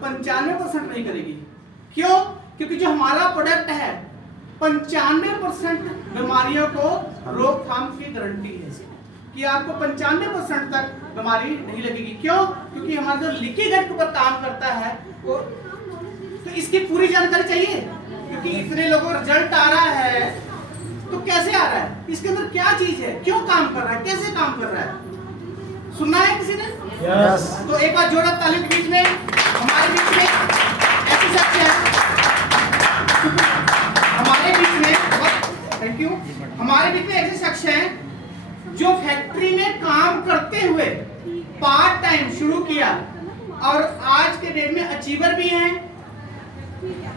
95% नहीं करेगी। क्यों? क्योंकि जो हमारा प्रोडक्ट है 95% बीमारियों को रोकथाम की गारंटी है कि आपको 95% तक बीमारी नहीं लगेगी। क्यों? क्योंकि हमारा जो लीकी गट के ऊपर काम करता है वो, तो इसकी पूरी जानकारी चाहिए, क्योंकि इतने लोगों का रिजल्ट आ रहा है तो कैसे आ रहा है, इसके अंदर क्या चीज है, क्यों काम कर रहा है, कैसे काम कर रहा है, सुनना है किसी ने? Yes. तो एक बार जोड़ा ताली के बीच में, हमारे बीच में ऐसे शख्स है, हमारे बीच में, थैंक यू, हमारे बीच में ऐसे शख्स हैं जो फैक्ट्री में काम करते हुए पार्ट टाइम शुरू किया और आज के डेट में अचीवर भी हैं,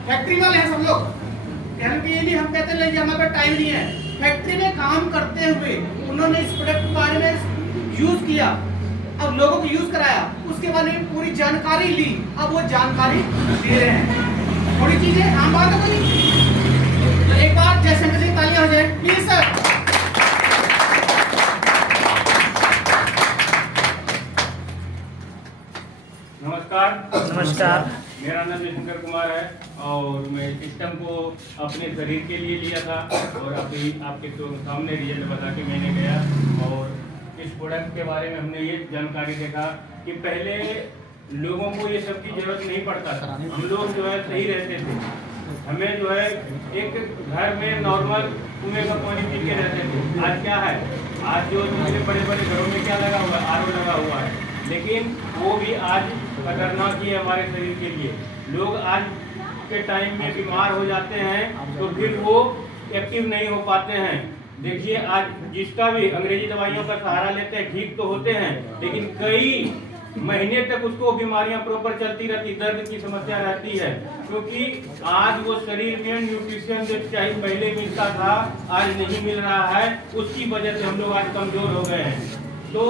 फैक्ट्री वाले हैं सब लोग। कहने के लिए हम कहते हैं कि हमारे पास टाइम नहीं है, फैक्ट्री में काम करते हुए उन्होंने इस प्रोडक्ट के बारे में यूज किया, अब लोगों को यूज कराया, उसके बारे में पूरी जानकारी ली, अब वो जानकारी दे रहे हैं। थोड़ी चीजें आम बात है कोई, तो एक बार जय शंकर जी तालियां हो जाए प्लीज सर। नमस्कार, मेरा नाम जयशंकर कुमार है और मैं सिस्टम को अपने शरीर के लिए लिया था और अभी आपके तो सामने रिजल्ट बता के मैंने गया और इस प्रोडक्ट के बारे में हमने ये जानकारी देखा कि पहले लोगों को ये सब की जरूरत नहीं पड़ता था, हम लोग जो है सही रहते थे, हमें जो है एक घर में नॉर्मल कुएं का पानी पी के रहते थे। आज क्या है, आज जो दूसरे बड़े बड़े घरों में क्या लगा हुआ है, आरओ लगा हुआ है, लेकिन वो भी आज खतरनाक ही है हमारे शरीर के लिए। लोग आज के टाइम में बीमार हो जाते हैं तो फिर वो एक्टिव नहीं हो पाते हैं। देखिए आज जिसका भी अंग्रेजी दवाइयों का सहारा लेते हैं ठीक तो होते हैं, लेकिन कई महीने तक उसको बीमारियां प्रॉपर चलती रहती, दर्द की समस्या रहती है, क्योंकि आज वो शरीर में न्यूट्रिशन जो चाहिए पहले मिलता था आज नहीं मिल रहा है, उसकी वजह से हम लोग आज कमजोर हो गए हैं। तो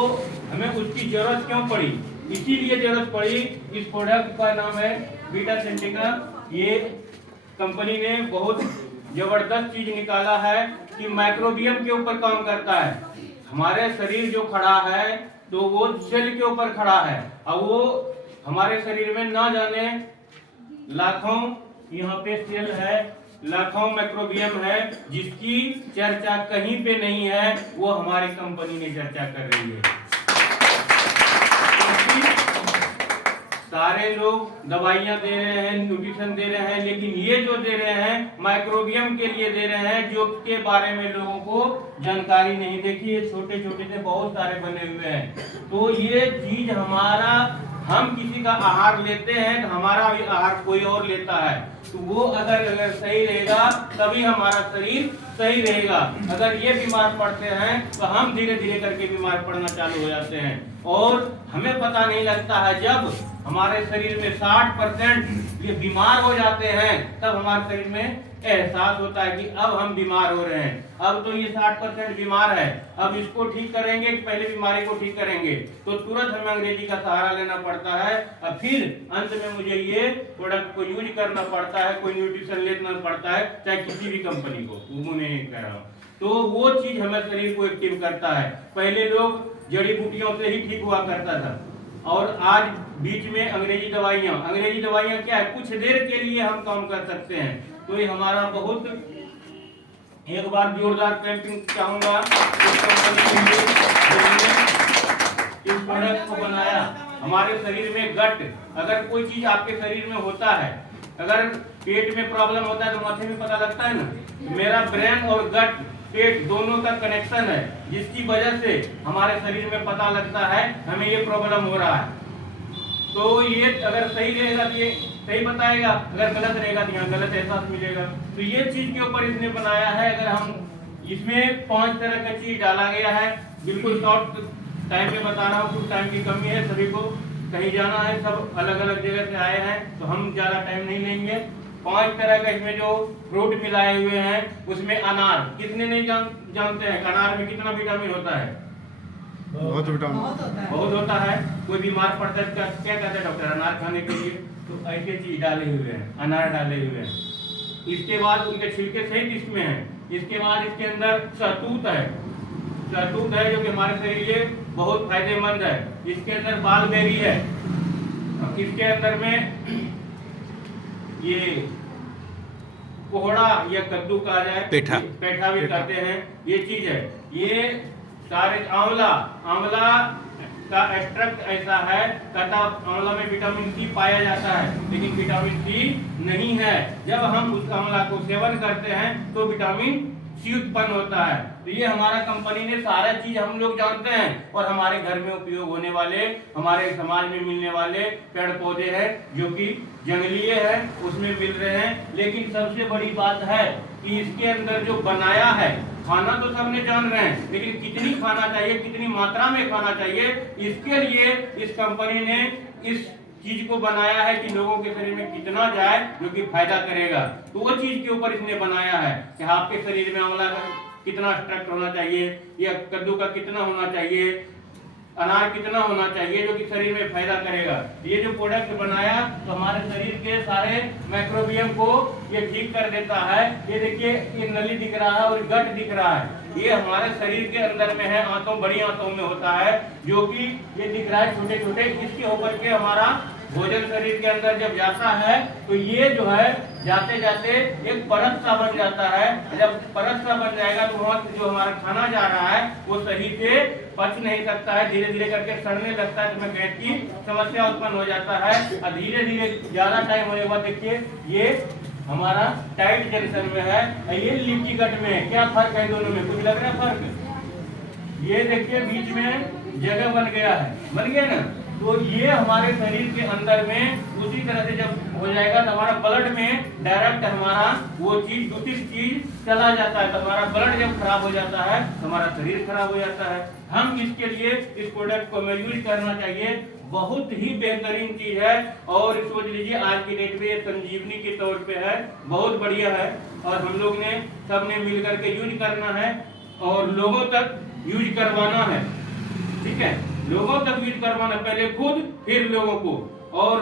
हमें उसकी जरूरत क्यों पड़ी, इसीलिए जरूरत पड़ी, इस प्रोडक्ट का नाम है बीटा सेंटिका। ये कंपनी ने बहुत जबरदस्त चीज निकाला है कि माइक्रोबियम के ऊपर काम करता है। हमारे शरीर जो खड़ा है तो वो सेल के ऊपर खड़ा है, और वो हमारे शरीर में ना जाने लाखों यहाँ पे सेल है, लाखों माइक्रोबियम है, जिसकी चर्चा कहीं पे नहीं है, वो हमारी कंपनी ने चर्चा कर रही है। सारे लोग दवाइयां दे रहे हैं, न्यूट्रिशन दे रहे हैं, लेकिन ये जो दे रहे हैं माइक्रोबियम के लिए दे रहे हैं, जो के बारे में लोगों को जानकारी नहीं। देखिए छोटे छोटे से बहुत सारे बने हुए हैं। तो ये चीज हमारा, हम किसी का आहार लेते हैं तो हमारा भी आहार कोई और लेता है, तो वो अगर सही रहेगा तभी हमारा शरीर सही रहेगा। अगर ये बीमार पड़ते हैं तो हम धीरे धीरे करके बीमार पड़ना चालू हो जाते हैं और हमें पता नहीं लगता है। जब हमारे शरीर में 60% ये बीमार हो जाते हैं तब हमारे शरीर में एहसास होता है कि अब हम बीमार हो रहे हैं, अब तो ये 60% बीमार है, अब इसको ठीक करेंगे, पहले बीमारी को ठीक करेंगे, तो तुरंत हमें अंग्रेजी का सहारा लेना पड़ता है और फिर अंत में मुझे ये प्रोडक्ट को यूज करना पड़ता है, कोई न्यूट्रिशन लेना पड़ता है, चाहे किसी भी कंपनी को, वो नहीं कह रहा हूँ। तो वो चीज हमें शरीर को एक्टिव करता है। पहले लोग जड़ी बूटियों से ही ठीक हुआ करता था और आज बीच में अंग्रेजी दवाइयाँ क्या है, कुछ देर के लिए हम काम कर सकते हैं। तो ये हमारा बहुत, एक बार जोरदार क्लैपिंग चाहूंगा इस प्रोडक्ट को बनाया। हमारे शरीर में गट, अगर कोई चीज आपके शरीर में होता है, अगर पेट में प्रॉब्लम होता है तो माथे में पता लगता है ना, मेरा ब्रेन और गट पेट दोनों का कनेक्शन है, जिसकी वजह से हमारे शरीर में पता लगता है हमें ये प्रॉब्लम हो रहा है। तो ये अगर सही रहेगा तो ये सही बताएगा, अगर गलत रहेगा तो यहाँ गलत एहसास मिलेगा। तो ये चीज के ऊपर इसने बनाया है। अगर हम इसमें 5 तरह का चीज डाला गया है, बिल्कुल शॉर्ट टाइम में बता रहा हूँ, कुछ टाइम की कमी है, सभी को कहीं जाना है, सब अलग अलग जगह से आए हैं, तो हम ज्यादा टाइम नहीं लेंगे। 5 तरह का इसमें जो फ्रूट मिलाए हुए हैं, उसमें अनार, कितने नहीं जानते हैं अनार में कितना विटामिन होता है? बहुत विटामिन बहुत होता है। कोई बीमार पड़ता है क्या कहते हैं डॉक्टर, अनार खाने के लिए, तो ऐसे चीज डाले हुए हैं, अनार डाले हुए हैं। इसके बाद उनके छिलके सहित इसमें है। इसके बाद इसके अंदर शहतूत है, शहतूत है जो कि हमारे शरीर के लिए बहुत फायदेमंद है। इसके अंदर बालबेरी है, इसके अंदर में ये कोहड़ा या कद्दू कहा जाए, पेठा भी कहते हैं, ये चीज है। ये सारे आंवला का एक्सट्रैक्ट ऐसा है, कहता आंवला में विटामिन सी पाया जाता है, लेकिन विटामिन सी नहीं है। जब हम उस आंवला को सेवन करते हैं तो विटामिन सी उत्पन्न होता है। तो ये हमारा कंपनी ने सारा चीज हम लोग जानते हैं, और हमारे घर में उपयोग होने वाले, हमारे समाज में मिलने वाले पेड़ पौधे हैं जो कि जंगलीय है, उसमें मिल रहे हैं। लेकिन सबसे बड़ी बात है कि इसके अंदर जो बनाया है, खाना तो सबने जान रहे हैं, लेकिन कितनी खाना चाहिए, कितनी मात्रा में खाना चाहिए, इसके लिए इस कंपनी ने इस चीज को बनाया है कि लोगों के शरीर में कितना जाए जो कि फायदा करेगा। तो वो चीज के ऊपर इसने बनाया है कि आपके शरीर में आंवला का कितना एक्सट्रैक्ट होना चाहिए, या कद्दू का कितना होना चाहिए, अनार कितना होना चाहिए जो कि शरीर में फायदा करेगा। ये जो प्रोडक्ट बनाया तो हमारे शरीर के सारे माइक्रोबियम को ये ठीक कर देता है। ये देखिए, ये नली दिख रहा है और गट दिख रहा है, ये हमारे शरीर के अंदर में है, आंतों, बड़ी आंतों में होता है, जो कि ये दिख रहा है छोटे छोटे। इसके होकर के हमारा भोजन शरीर के अंदर जब जाता है तो ये जो है जाते जाते एक परत सा बन जाता है। जब परत सा बन जाएगा तो वहाँ जो हमारा खाना जा रहा है वो सही से पच नहीं सकता है, धीरे धीरे करके सड़ने लगता है, तो गैस की समस्या उत्पन्न हो जाता है। और धीरे धीरे ज्यादा टाइम होने के बाद देखिए ये हमारा टाइट जंक्शन में है, ये लीकी गट में है। क्या फर्क है दोनों में, कुछ लग रहा है फर्क? ये देखिए बीच में जगह बन गया है, बन गया ना। तो ये हमारे शरीर के अंदर में उसी तरह से जब हो जाएगा तो हमारा ब्लड में डायरेक्ट हमारा वो चीज, दूषित चीज चला जाता है। तो हमारा ब्लड जब खराब हो जाता है तो हमारा शरीर खराब हो जाता है। हम इसके लिए इस प्रोडक्ट को हमें यूज करना चाहिए, बहुत ही बेहतरीन चीज है। और सोच लीजिए आज की डेट में संजीवनी के तौर पे है, बहुत बढ़िया है। और हम लोग ने सबने मिल करके यूज करना है और लोगों तक यूज करवाना है, ठीक है, लोगों तक यूज करवाना, पहले खुद फिर लोगों को। और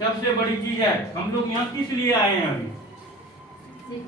सबसे बड़ी चीज है, हम लोग यहाँ किस लिए आए हैं? अभी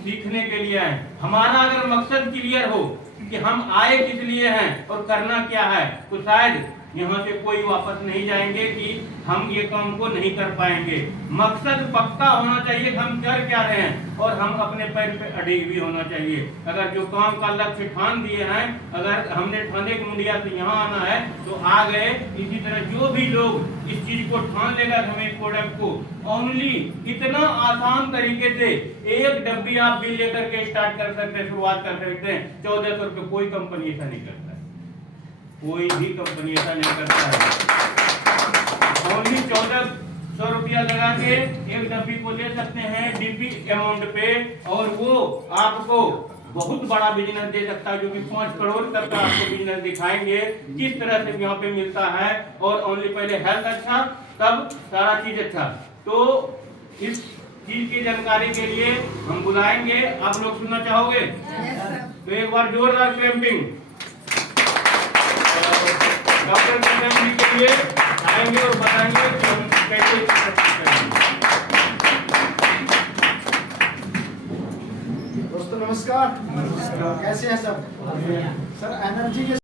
सीखने के लिए आए। हमारा अगर मकसद क्लियर हो कि हम आए किस लिए हैं और करना क्या है, तो शायद यहाँ से कोई वापस नहीं जाएंगे कि हम ये काम को नहीं कर पाएंगे। मकसद पक्का होना चाहिए कि हम कर क्या रहे हैं, और हम अपने पैर पे अड़े भी होना चाहिए। अगर जो काम का लक्ष्य ठान दिए हैं, अगर हमने ठाने के मुंडिया से यहाँ आना है तो आ गए। इसी तरह जो भी लोग इस चीज को ठान लेगा, हमें प्रोडक्ट को ओनली इतना आसान तरीके से एक डब्बी आप बिल लेकर के स्टार्ट कर सकते हैं, शुरुआत कर सकते हैं। 1400 रुपये, कोई कंपनी ऐसा नहीं करता है, कोई भी कंपनी ऐसा नहीं करता है। ओनली 1400 रुपया लगा के एक डब्बी को ले सकते हैं डीपी अमाउंट पे, और वो आपको बहुत बड़ा बिजनेस दे सकता है, जो कि 5 करोड़ तक का आपको बिजनेस दिखाएंगे किस तरह से यहाँ पे मिलता है। और ओनली पहले हेल्थ अच्छा, तब सारा चीज अच्छा। तो इस चीज की जानकारी के लिए हम बुलाएंगे, आप लोग सुनना चाहोगे? तो एक बार जोरदार क्लैपिंग डॉक्टर जी के लिए आएंगे और बताएंगे कि हम कैसे करेंगे। दोस्तों नमस्कार, कैसे हैं सब? सर एनर्जी के